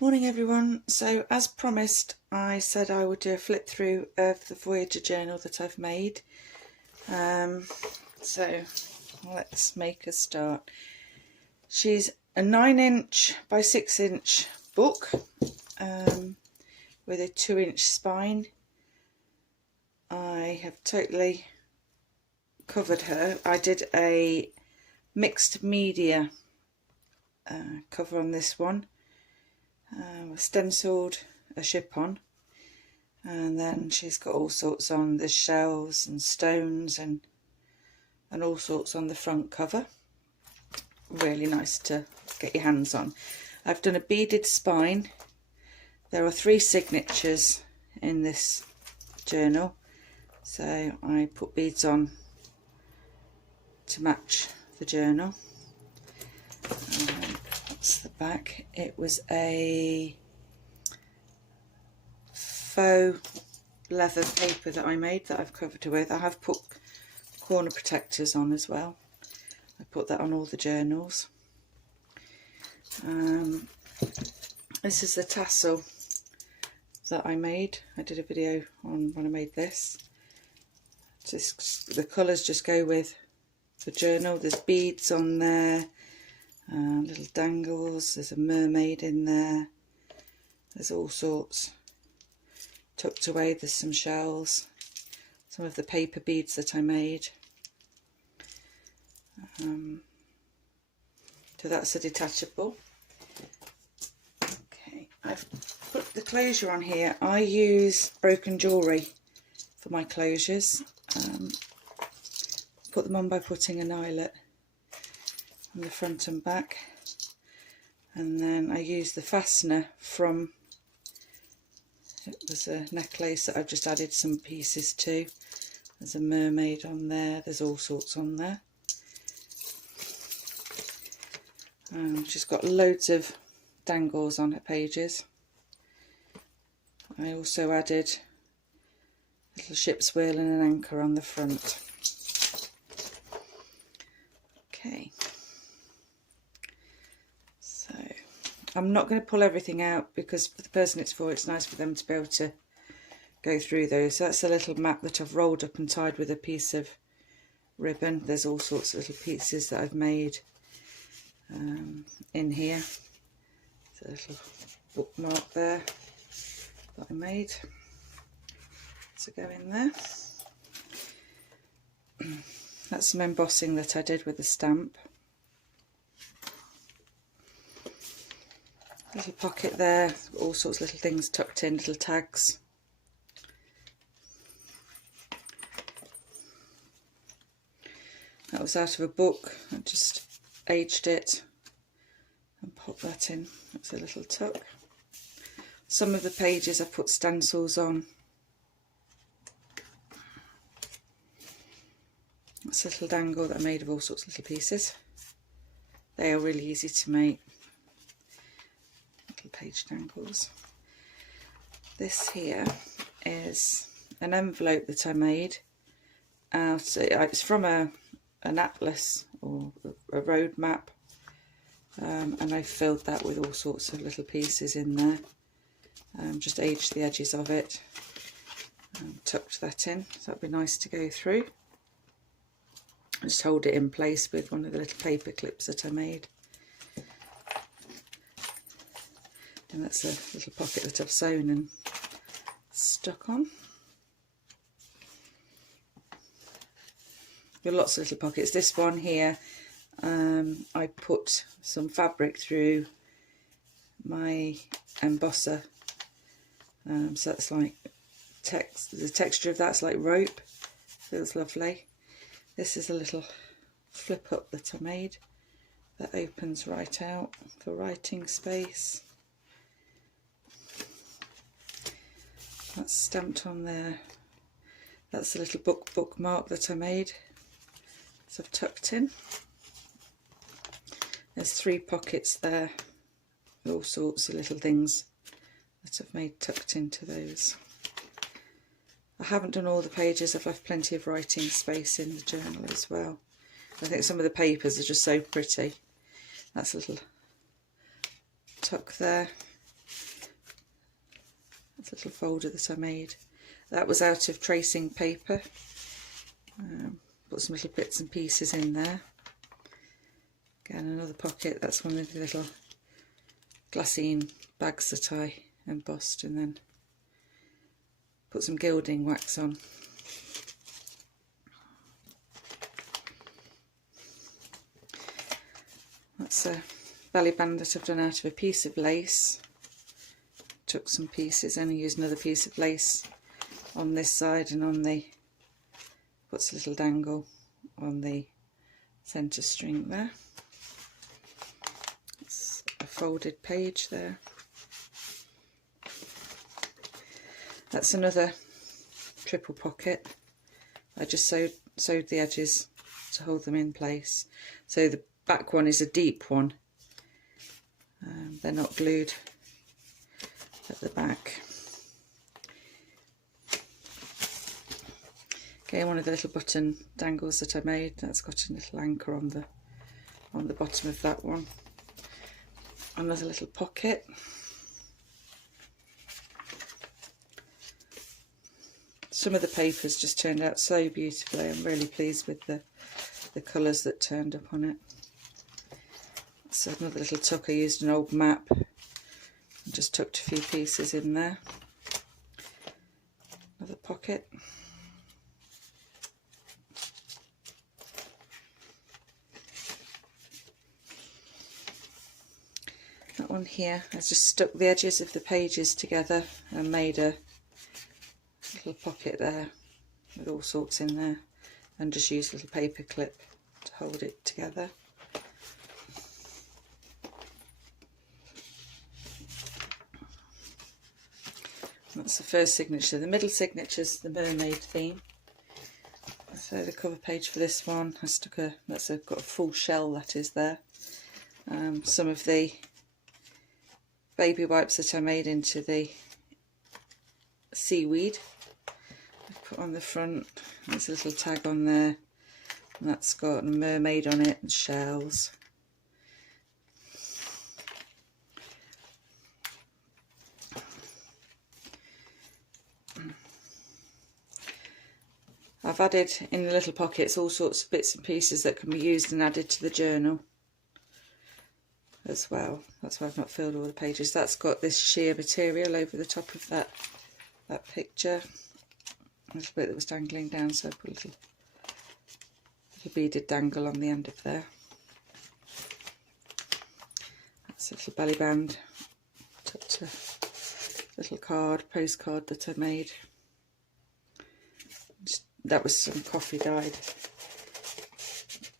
Morning everyone. So as promised, I said I would do a flip through of the Voyager journal that I've made. So let's make a start. She's a 9" by 6" book with a 2" spine. I have totally covered her. I did a mixed media cover on this one. Stenciled a ship on, and then she's got all sorts on. There's shells and stones and all sorts on the front cover. Really nice to get your hands on. I've done a beaded spine. There are 3 signatures in this journal, so I put beads on to match the journal. That's the back. It was a faux leather paper that I made that I've covered her with. I have put corner protectors on as well. I put that on all the journals. This is the tassel that I made. I did a video on when I made this. Just the colours just go with the journal. There's beads on there. Little dangles, there's a mermaid in there, there's all sorts tucked away, there's some shells, some of the paper beads that I made. So that's a detachable. Okay, I've put the closure on here. I use broken jewellery for my closures. Put them on by putting an eyelet on the front and back, and then I use the fastener from, it was a necklace that I've just added some pieces to. There's a mermaid on there, there's all sorts on there. She's got loads of dangles on her pages. I also added a little ship's wheel and an anchor on the front. Okay. I'm not going to pull everything out because for the person it's for, it's nice for them to be able to go through those. So that's a little map that I've rolled up and tied with a piece of ribbon. There's all sorts of little pieces that I've made in here. There's a little bookmark there that I made to go in there. That's some embossing that I did with a stamp. Little pocket there, all sorts of little things tucked in, little tags. That was out of a book. I just aged it and popped that in. That's a little tuck. Some of the pages I put stencils on. That's a little dangle that I made of all sorts of little pieces. They are really easy to make. Page dangles. This here is an envelope that I made out, it's from an atlas or a road map, and I filled that with all sorts of little pieces in there. Just aged the edges of it, tucked that in, so that'd be nice to go through. Just hold it in place with one of the little paper clips that I made. And that's a little pocket that I've sewn and stuck on. There are lots of little pockets. This one here, I put some fabric through my embosser. So that's like the texture of that's like rope. Feels lovely. This is a little flip up that I made that opens right out for writing space. That's stamped on there. That's a little bookmark that I made. So I've tucked in. There's 3 pockets there. All sorts of little things that I've made tucked into those. I haven't done all the pages. I've left plenty of writing space in the journal as well. I think some of the papers are just so pretty. That's a little tuck there. little folder that I made. That was out of tracing paper. Put some little bits and pieces in there. Again, another pocket. That's one of the little glassine bags that I embossed, and then put some gilding wax on. That's a belly band that I've done out of a piece of lace. Took some pieces and used another piece of lace on this side, and on the, puts a little dangle on the centre string there. It's a folded page there. That's another triple pocket. I just sewed the edges to hold them in place. So the back one is a deep one. They're not glued at the back. Okay, one of the little button dangles that I made, that's got a little anchor on the bottom of that one. Another little pocket. Some of the papers just turned out so beautifully. I'm really pleased with the colours that turned up on it. So another little tuck. I used an old map and just tucked a few pieces in there. Another pocket. That one here, I just stuck the edges of the pages together and made a little pocket there with all sorts in there, and just used a little paper clip to hold it together. That's the first signature. The middle signature is the mermaid theme. So the cover page for this one, I stuck got a full shell that is there. Some of the baby wipes that I made into the seaweed I put on the front. There's a little tag on there, and that's got a mermaid on it and shells. I've added in the little pockets all sorts of bits and pieces that can be used and added to the journal as well. That's why I've not filled all the pages. That's got this sheer material over the top of that picture. A little bit that was dangling down, so I put a little beaded dangle on the end of there. That's a little belly band. Tucked a little postcard that I made. That was some coffee dyed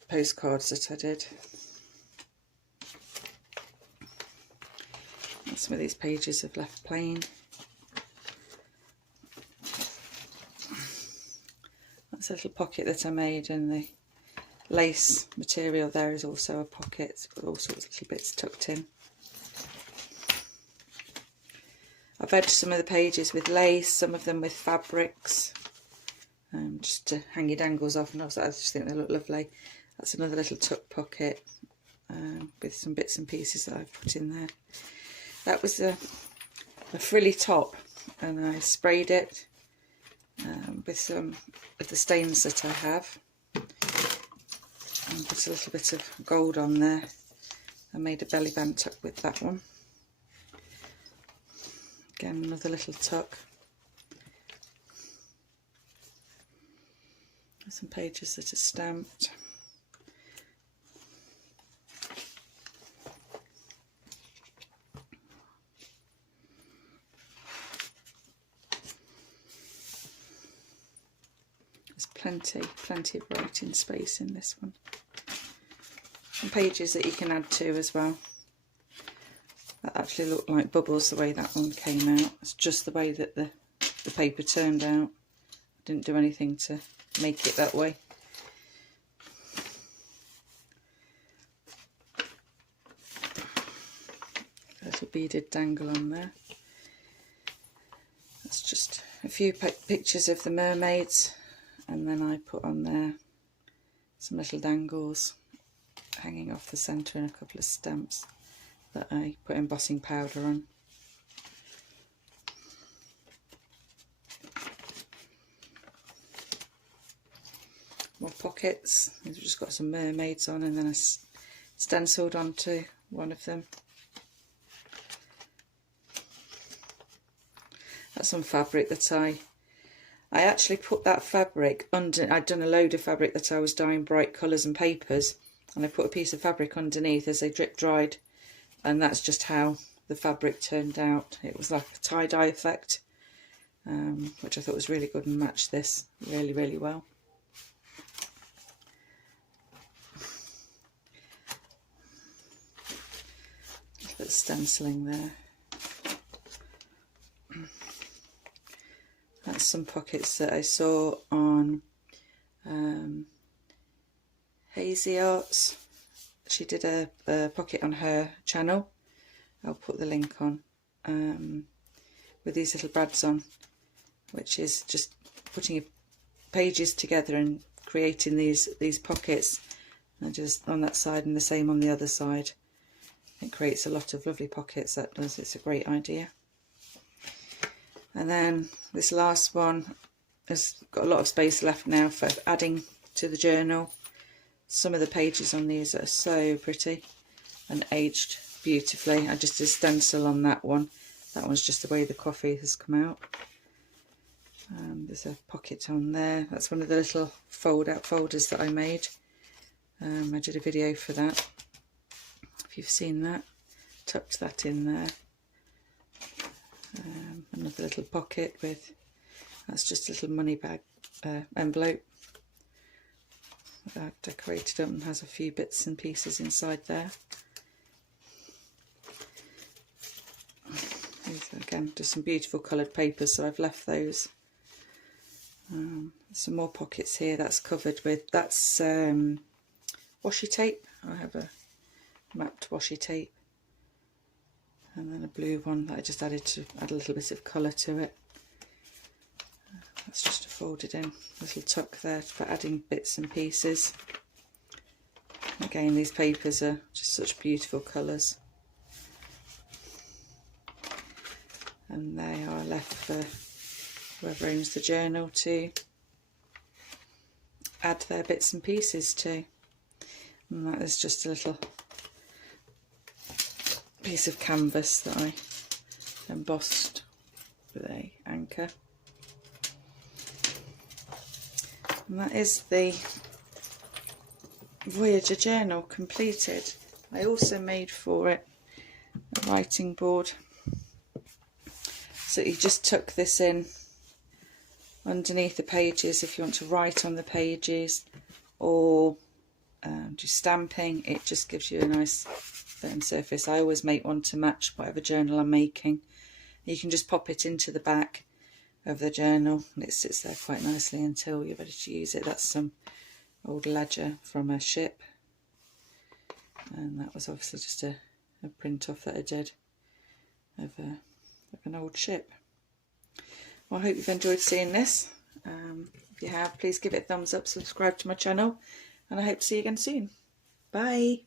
postcards that I did. And some of these pages have left plain. That's a little pocket that I made, and the lace material there is also a pocket. It's got all sorts of little bits tucked in. I've edged some of the pages with lace, some of them with fabrics. Just to hang your dangles off, and also I just think they look lovely. That's another little tuck pocket with some bits and pieces that I've put in there. That was a frilly top, and I sprayed it with some of the stains that I have, and put a little bit of gold on there. I made a belly band tuck with that one. Again, another little tuck. Some pages that are stamped. There's plenty of writing space in this one. And pages that you can add to as well. That actually looked like bubbles the way that one came out. It's just the way that the paper turned out. I didn't do anything to make it that way. A little beaded dangle on there. That's just a few pictures of the mermaids, and then I put on there some little dangles hanging off the centre and a couple of stamps that I put embossing powder on. more pockets. I've just got some mermaids on, and then I stenciled onto one of them. That's some fabric that I actually put that fabric under. I'd done a load of fabric that I was dyeing bright colours and papers, and I put a piece of fabric underneath as they drip dried, and that's just how the fabric turned out. It was like a tie-dye effect, which I thought was really good and matched this really, really well. A bit of stenciling there. That's some pockets that I saw on Hazel. She did a pocket on her channel. I'll put the link on, with these little brads on, which is just putting your pages together and creating these pockets, and just on that side and the same on the other side. It creates a lot of lovely pockets, that does. It's a great idea. And then this last one has got a lot of space left now for adding to the journal. Some of the pages on these are so pretty and aged beautifully. I just did a stencil on that one. That one's just the way the coffee has come out. There's a pocket on there. That's one of the little fold-out folders that I made. I did a video for that. If you've seen that, tucked that in there. Another little pocket with, that's just a little money bag envelope that I've decorated up and has a few bits and pieces inside there. These are, again, just some beautiful coloured papers, so I've left those. Some more pockets here. That's covered with, that's washi tape. I have a mapped washi tape. And then a blue one that I just added to add a little bit of colour to it. That's just a folded in little tuck there for adding bits and pieces. Again, these papers are just such beautiful colours. And they are left for whoever owns the journal to add their bits and pieces to. And that is just a little piece of canvas that I embossed with an anchor. And that is the Voyager journal completed. I also made for it a writing board. So you just tuck this in underneath the pages if you want to write on the pages, or do stamping. It just gives you a nice firm surface. I always make one to match whatever journal I'm making. You can just pop it into the back of the journal and it sits there quite nicely until you're ready to use it. That's some old ledger from a ship, and that was obviously just a print off that I did of an old ship. Well, I hope you've enjoyed seeing this. If you have, please give it a thumbs up, subscribe to my channel, and I hope to see you again soon. Bye.